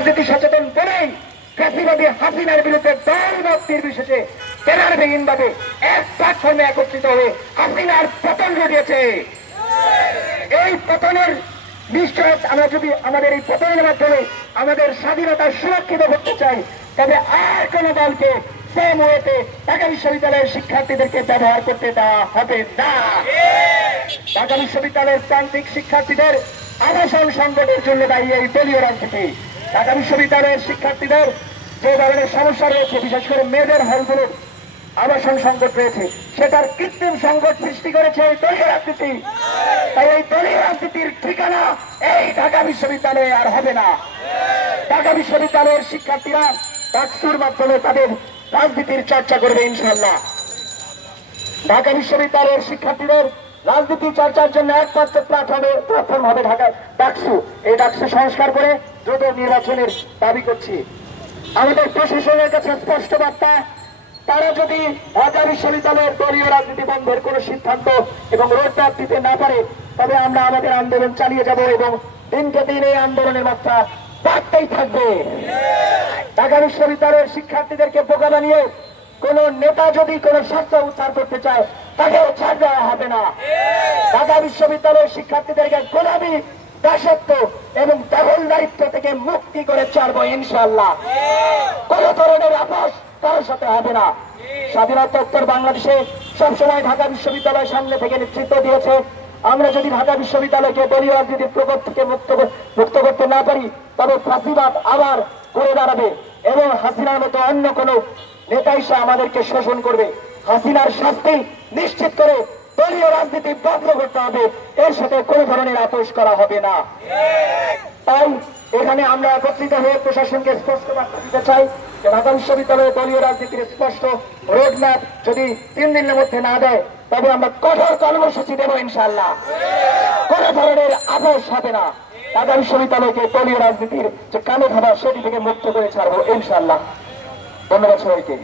রাজনীতি সচেতন করেই ফ্যাসিবাদী হাসিনার বিরুদ্ধে দল মত নির্বিশেষে কেনারবিহীনভাবে এক প্ল্যাটফর্মে একত্রিত হয়ে হাসিনার পতন ঘটিয়েছে। এই পতনের নিশ্চয়তা আমরা যদি আমাদের এই পতনের মাধ্যমে আমাদের স্বাধীনতা সুরক্ষিত করতে চাই, তবে আর কোন দলকে সেম ওয়েতে ঢাকা বিশ্ববিদ্যালয়ের শিক্ষার্থীদেরকে ব্যবহার করতে দেওয়া হবে না। ঢাকা বিশ্ববিদ্যালয়ের প্রান্তিক শিক্ষার্থীদের আবাসন সংকটের জন্য দায়ী এই দলীয় রাজনীতি। ঢাকা বিশ্ববিদ্যালয়ের শিক্ষার্থীদের যে ধরনের সমস্যা রয়েছে, বিশেষ করে মেয়েদের হলগুলোর আবাসন সংকট রয়েছে, সেটার কৃত্রিম সংকট সৃষ্টি করেছে এই দলীয় রাজনীতি। তাই এই দলীয় রাজনীতির ঠিকানা এই ঢাকা বিশ্ববিদ্যালয়ে আর হবে না। ঢাকা বিশ্ববিদ্যালয়ের শিক্ষার্থীরা ডাকসুর মাধ্যমে তাদের রাজনীতির চর্চা করবে ইনশাআল্লাহ। ঢাকা বিশ্ববিদ্যালয়ের শিক্ষার্থীদের রাজনীতি চর্চার জন্য একমাত্র প্ল্যাটফর্ম হবে ঢাকা ডাকসু। এই ডাকসু সংস্কার করে দ্রুত নির্বাচনের দাবি করছি। আমাদের প্রশাসনের কাছে স্পষ্ট বার্তা, তারা যদি ঢাকা বিশ্ববিদ্যালয়ের দলীয় রাজনীতি বন্ধের কোন সিদ্ধান্ত এবং রোডম্যাপ দিতে না পারে, তবে আমরা আমাদের আন্দোলন চালিয়ে যাব এবং দিনকে দিন এই আন্দোলনের মাত্রা বাড়তেই থাকবে। ঢাকা বিশ্ববিদ্যালয়ের শিক্ষার্থীদেরকে বোকা বানিয়ে কোন নেতা যদি কোন স্বার্থ উদ্ধার করতে চায়, তাকেও ছাড় দেওয়া হবে না। ঢাকা বিশ্ববিদ্যালয়ের শিক্ষার্থীদেরকে গোলামি, দাসত্ব এবং দখলদারিত্ব থেকে মুক্তি করে ছাড়বো ইনশাআল্লাহ। কোন ধরনের আপোষ কারোর সাথে হবে না। স্বাধীনতোত্তর বাংলাদেশে সবসময় ঢাকা বিশ্ববিদ্যালয় সামনে থেকে নেতৃত্ব দিয়েছে। আমরা যদি ঢাকা বিশ্ববিদ্যালয়কে দলীয় রাজনীতির প্রকোপ থেকে মুক্ত করতে না পারি, তবে ফাঁসিবাদ আবার করে দাঁড়াবে এবং হাসিনার মতো অন্য কোন নেতা এসে আমাদেরকে শোষণ করবে। হাসিনার শাস্তি নিশ্চিত করে দলীয় রাজনীতি বন্ধ করতে হবে, এর সাথে কোন ধরনের আপোষ করা হবে না। তাই এখানে আমরা একত্রিত হয়ে প্রশাসনকে স্পষ্ট বার্তা দিতে চাই যে ঢাকা বিশ্ববিদ্যালয়ের দলীয় রাজনীতির স্পষ্ট রোডম্যাপ যদি 3 দিনের মধ্যে না দেয়, তবে আমরা কঠোর কর্মসূচি দেব ইনশাআল্লাহ। কোন ধরনের আপোষ হবে না। ঢাকা বিশ্ববিদ্যালয়কে দলীয় রাজনীতির যে কালো ধাবা সেটি থেকে মুক্ত করে ছাড়বো ইনশাআল্লাহ। ধন্যবাদ সবাইকে।